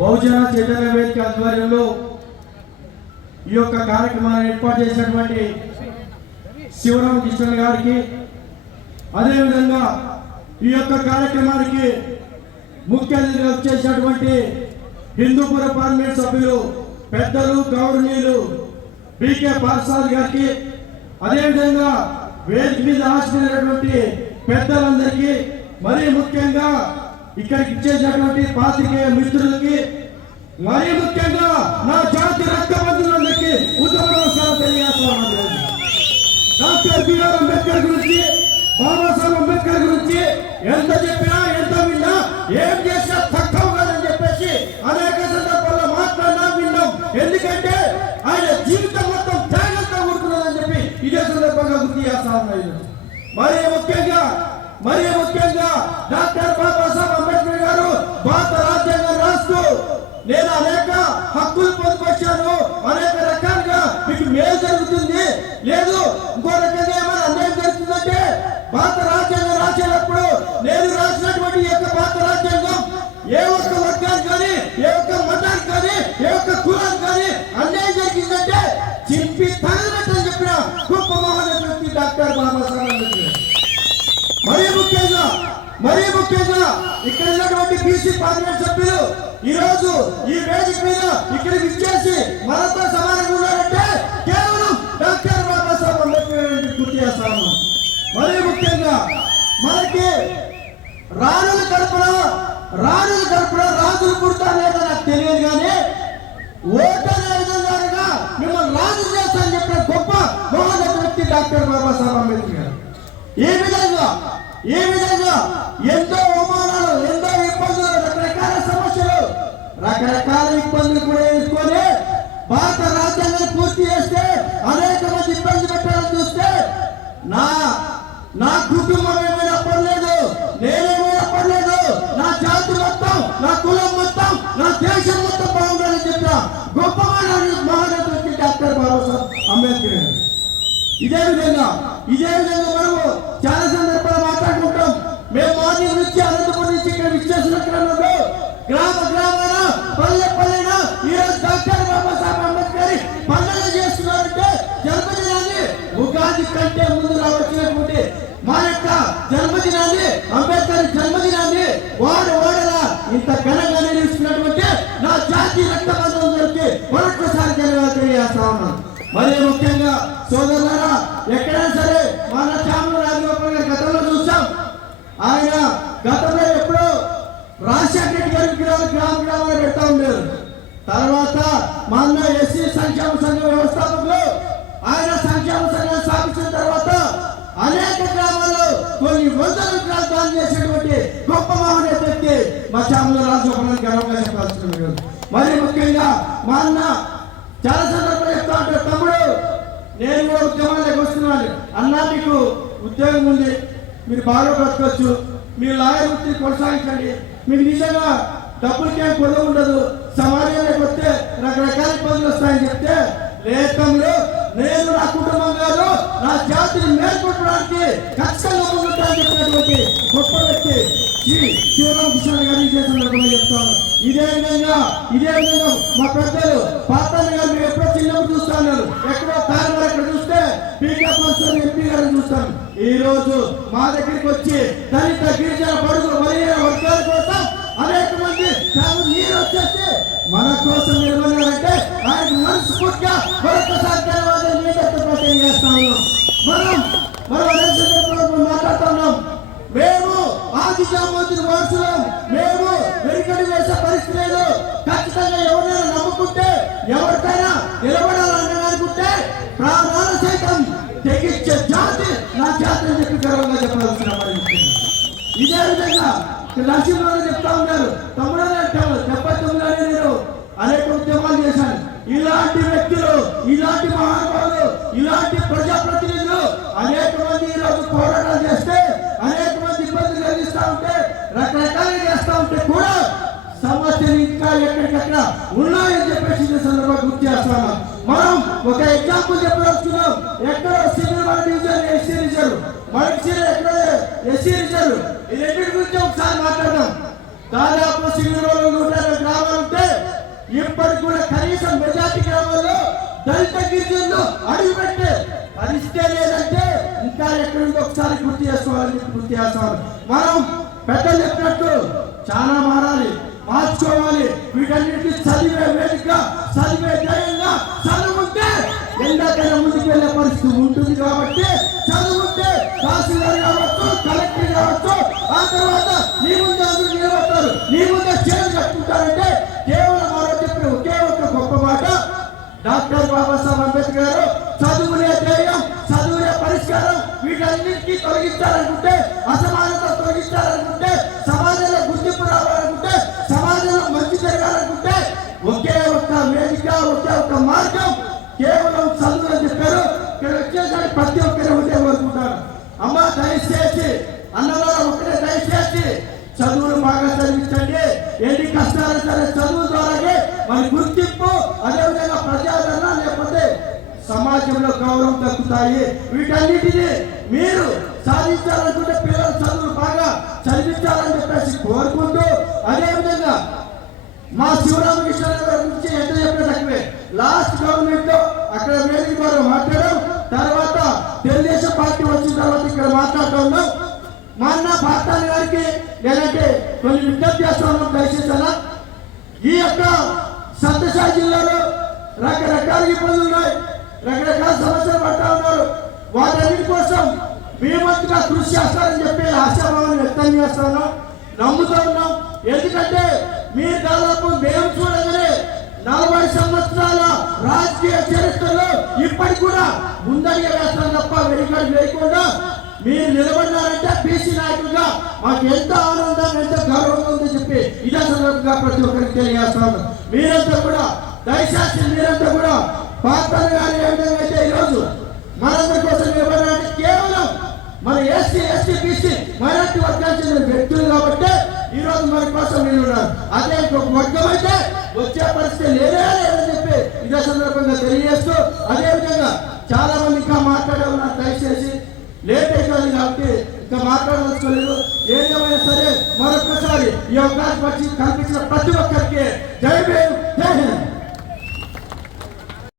బహుజన చైతన్య వేదిక ఆధ్వర్యంలో ఈ యొక్క కార్యక్రమాన్ని ఏర్పాటు చేసినటువంటి శివరామ కృష్ణ గారికి, అదేవిధంగా ఈ యొక్క కార్యక్రమానికి ముఖ్య అతిథిగా వచ్చేసినటువంటి హిందూపుర పార్లమెంట్ సభ్యులు పెద్దలు గౌరవనీయులు బీకే పార్సాద్ గారికి, అదేవిధంగా వేదిక మీద ఆశించినటువంటి పెద్దలందరికీ, మరీ ముఖ్యంగా ఇక్కడికి ఇచ్చేసినటువంటి పాత్రికేయ మిత్రులకి, మరీ ముఖ్యంగా నా జాతి రక్తబంధువులందరికీ ఉత్తమ నమస్కారం తెలియజేస్తున్నాను. డాక్టర్ బిఆర్ అంబేద్కర్ గురించి, బాబాసాహెబ్ అంబేద్కర్ గురించి ఎంత చెప్పినా ఎంత విన్నా ఏం చేసినా తక్కువ కాదని చెప్పేసి అనేక సందర్భాల్లో మాట్లాడినా విన్నాం. ఎందుకంటే ఆయన జీవితం మొత్తం త్యాగంతో కూడుకున్నదని చెప్పి ఇదే సందర్భంగా గుర్తు చేస్తా ఉన్నాయి. మరీ ముఖ్యంగా డాక్టర్ బాబాసాహెబ్ అంబేద్కర్ గారు భారత రాజ్యాంగం రాస్తూ నేను అనేక హక్కులు పొందుకొచ్చాను, అనేక రకాలుగా మీకు మేలు జరుగుతుంది, లేదు ఇంకో రకంగా ఏమైనా అన్యాయం జరుగుతుందంటే భారత రాజ్యాంగం రాసేటప్పుడు నేను రాసినటువంటి యొక్క భారత రాజ్యాంగం ఏ ఒక్క వర్గానికి కానీ, ఏ ఒక్క మతానికి కానీ, ఏ ఒక్క కులానికి కానీ అన్యాయం జరిగిందంటే చింపి తగలబెట్టని చెప్పిన గొప్ప మహోన్నత వ్యక్తి డాక్టర్ బాబాసాహెబ్ అంబేద్కర్. మరీ ముఖ్యంగా ఇక్కడ ఉన్నటువంటి బీసీ పార్లమెంట్ సభ్యులు ఈ రోజు ఈ వేదిక మీద ఇక్కడికి ఇచ్చేసి మనతో సమానంగా ఉన్నారంటే కేవలం డాక్టర్ బాబాసాహెబ్ అంబేద్కర్ గుర్తు చేస్తాను. మరీ ముఖ్యంగా మనకి రాజుల కడుపున రాజులు పుడతారు లేదో నాకు తెలియదు, కానీ ఓటనే విధంగా మిమ్మల్ని రాజు చేస్తానని చెప్పిన గొప్ప మహోన్నత వ్యక్తి డాక్టర్ బాబాసాహెబ్ అంబేద్కర్. ఈ విధంగా ఎంతో అవమానాలు, ఎంతో ఇబ్బందులు, రకరకాల సమస్యలు, రకరకాల ఇబ్బందులు కూడా ఎదుర్కొని భారత రాజ్యాంగాన్ని పూర్తి చేస్తే అనేక మంది ఇబ్బంది పెట్టాలని చూస్తే నా కుటుంబం ఏమైనా పర్లేదు, నేనేమైనా పర్లేదు, నా జాతి మొత్తం, నా కులం మొత్తం, నా దేశం మొత్తం బాగుండాలని చెప్పిన గొప్ప మహోన్నత వ్యక్తి డాక్టర్ బాబాసాహెబ్ అంబేద్కర్. ఇదే విధంగా మనము చాలా సందర్భాలు మాట్లాడుకుంటాం. మేము మార్నింగ్ నుంచి అనంతపురం నుంచి ఇక్కడ విచ్చేసిన క్రమంలో గ్రామాన పల్లెన ఈరోజు డాక్టర్ బాబాసాహెబ్ అంబేద్కర్ పండుగ చేస్తున్నారంటే జన్మదినాన్ని ఉగాది కంటే ముందు వచ్చినటువంటి మా యొక్క జన్మదినాన్ని, అంబేద్కర్ జన్మదినాన్ని వాడలా ఇంత ఘనంగా నిర్వహిస్తున్నటువంటి నా జాతి రక్తబంధం జరిగి మరొకసారి ధన్యవాదాలు తెలియజేస్తా ఉన్నాను. మరీ ముఖ్యంగా సోదరులారా, ఎక్కడైనా సరే మన చామల రాజగోపాల్ గారి గతంలో చూసాం. ఆయన గతంలో ఎప్పుడో రాజశేఖర రెడ్డి గారి గ్రామాలు పెడతా ఉండేది. తర్వాత మన ఎస్సీ సంక్షేమ సంఘ వ్యవస్థాపకులు ఆయన సంక్షేమ సంఘం స్థాపించిన తర్వాత అనేక గ్రామాల్లో కొన్ని వందల విగ్రహాలు దానం చేసేటువంటి గొప్ప మహోన్నత వ్యక్తి మా చామల రాజగోపాల్ గర్వంగా చెప్పాల్సిన. మరి ముఖ్యంగా మా అన్న చాలా సందర్భాలు చెప్తా ఉంటారు, తమ్ముడు నేను కూడా ఉద్యమాలకు వస్తున్నాను అన్నా, మీకు ఉద్యోగం ఉంది, మీరు బాగా బ్రతకొచ్చు, మీరు లాయర్ వృత్తి కొనసాగించండి, మీకు నిజంగా డబ్బులకేం కొద్దు ఉండదు, సమాజంలోకి వస్తే రకరకాల ఇబ్బందులు వస్తాయని చెప్తే, లేదు తమ్ముడు, నేను నా కుటుంబం కాదు, నా జాతిని మేల్కొట్టడానికి ఖచ్చితంగా ముందుంటానని చెప్పినటువంటి గొప్ప వ్యక్తి శివరామ కృష్ణ గారికి సందర్భంగా చెప్తాను. ఇదే విధంగా మా పెద్దలు పాత్రలు గారు మీరు ఎప్పుడో చిన్నప్పుడు చూస్తాను, ఎక్కడో తాను ఎక్కడ చూస్తే పీకే పాస్టర్ ఎంపీ గారిని చూస్తాను. ఈ రోజు మా దగ్గరికి వచ్చి దళిత గిరిజన బడుగు బలహీన వర్గాల కోసం అనేక మంది నీరు వచ్చేసి మన కోసం నిలబడారంటే ఆయనకు మనస్ఫూర్తిగా మరొకసారి ధన్యవాదాలు తెలియజేస్తాము. మనం మాట్లాడుతున్నాం, మేము ఆదిజామోతుల వారసులం, మేము వెనుకడు వేసే పరిస్థితి లేదు. ఖచ్చితంగా ఎవరైనా నమ్ముకుంటే, ఎవరికైనా నిలబడాలనుకుంటే ప్రాణాలు సైతం తెగించే జాతి నా జాతి అని చెప్పి గర్వంగా చెప్పాల్సిన పరిస్థితి. ఇదే విధంగా నరసింహరావు చెప్తా ఉన్నారు, తమ్ముడని అంటారు, 79లోనే నేను అనేక ఉద్యమాలు చేశాను. ఇలాంటి వ్యక్తులు, ఇలాంటి మహానుభావులు, ఇలాంటి ప్రజాప్రతినిధులు అనేక మంది ఈరోజు పోరాటాలు చేస్తే, అనేక మంది ఇబ్బందులు కలిగిస్తా ఉంటే, రకరకాలుగా చేస్తా ఉంటే కూడా సమస్యలు ఇంకా ఎక్కడికక్కడ ఉన్నాయని చెప్పేసి సందర్భంగా గుర్తు చేస్తాను. మనం ఒక ఎగ్జాంపుల్ చెప్పదలుచుకున్నాం. ఎక్కడో సినిమా డివిజన్ ఎస్సీ రిజర్వ్, మనకి ఎక్కడో ఎస్సీ రిజర్వ్, ఈ రెండింటి గురించి ఒకసారి మాట్లాడదాం. దాదాపు సింగూరులో 120 గ్రామాలు ఉంటే ఇప్పటికి కూడా కనీసం మెజార్టీ గ్రామాల్లో దళిత గిరిజనులు అడుగుపెట్టే పరిస్థితి లేదంటే ఇంకా ఎక్కడుందో ఒకసారి గుర్తు చేస్తామని మనం పెద్దలు చెప్పినట్టు చాలా మారాలి, మార్చుకోవాలి. వీటన్నిటిని చదివే వేదిక, చదివే ధైర్యంగా చదువుంటే ఎందాకైనా ముందుకు వెళ్ళే పరిస్థితి ఉంటుంది. కాబట్టి చదువుంటే తహసీల్దార్ కావచ్చు, కలెక్టర్ కావచ్చు, ఆ తర్వాత నీ ముందు అందరూ నిలబడతారు, నీ ముందే చేతులు కట్టుకుంటారంటే కేవలం మనం చెప్పిన ఒకే ఒక గొప్ప మాట డాక్టర్ బాబాసాహెబ్ అంబేద్కర్ గారు చదువులే ధ్యేయం, చదువులే పరిష్కారం. వీటన్నిటికీ తొలగించాలనుకుంటే, అసమానత తొలగించాలనుకుంటే, సమాజంలో గుర్తింపు రావాలనుకుంటే, సమాజంలో మంచి జరగాలనుకుంటే ఒకే ఒక్క వేదిక, ఒకే ఒక్క మార్గం కేవలం చదువు అని చెప్పారు. ఇక్కడ వచ్చేసరికి ప్రతి ఒక్కరు ఒకటే కోరుకుంటారు, అమ్మ దయచేసి అన్నవారు ఒకటే దయచేసి చదువులు బాగా చదివించండి. ఎన్ని కష్టాలు సరే చదువు ద్వారానే మన గుర్తింపు, అదేవిధంగా ప్రజాదరణ, లేకపోతే సమాజంలో గౌరవం దక్కుతాయి. వీటన్నిటినీ మీరు సాధించాలనుకుంటే పిల్లలు చదువులు బాగా చదివించాలని చెప్పేసి కోరుకుంటూ, అదేవిధంగా మా శివరామకృష్ణ గారి గురించి ఎంత చెప్పినా తక్కువే. లాస్ట్ గవర్నమెంట్ లో అక్కడ వేదిక ద్వారా మాట్లాడడం, తర్వాత తెలుగుదేశం పార్టీ వచ్చిన తర్వాత ఇక్కడ మాట్లాడుతూ ఉన్నాం. మా అన్న పాఠాల గారికి లేదంటే కొన్ని విజ్ఞప్తి చేస్తా ఉన్నాం. దయచేసి అన్న, ఈ యొక్క సత్యసాయి జిల్లాలో రకరకాల ఇబ్బందులు ఉన్నాయి, రకరకాల సమస్యలు పడతా ఉన్నారు. వాటన్నిటి కోసం మేమంతగా కృషి చేస్తారని చెప్పి ఆశాభావాన్ని వ్యక్తం చేస్తా ఉన్నాం, నమ్ముతా ఉన్నాం. ఎందుకంటే మీరు దాదాపు మేము చూడగానే 40 సంవత్సరాల రాజకీయ చరిత్రలో ఇప్పటికి కూడా ముందడిగా వేస్తాం తప్ప వెనుకడు లేకుండా మీరు నిలబడినారంటే బీసీ నాయకులుగా మాకు ఎంత ఆనందం, ఎంత గౌరవంగా ఉందని చెప్పి ఇదే సందర్భంగా ప్రతి ఒక్కరికి తెలియజేస్తాను. మీరంతా కూడా దయచేసి మీరంతా కూడా పాత్రలు కానీ ఏ విధంగా అయితే ఈరోజు మనందరి కోసం నిలబడాలంటే కేవలం మన ఎస్సీ, బీసీ మైనార్టీ వర్గానికి చెందిన వ్యక్తులు కాబట్టి ఈ రోజు మన కోసం నిలబడారు. అదే ఒక వర్గం అయితే వచ్చే పరిస్థితి లేదని చెప్పి ఇదే సందర్భంగా తెలియజేస్తూ, అదేవిధంగా చాలా మంది ఇంకా మాట్లాడే ఉన్నారు. దయచేసి లేట్ అయిపోయింది కాబట్టి ఇంకా మాట్లాడవచ్చుకోలేదు. ఏదేమైనా సరే మరొకసారి ఈ అవకాశం వచ్చి కల్పించిన ప్రతి ఒక్కరికి జై భీమ్.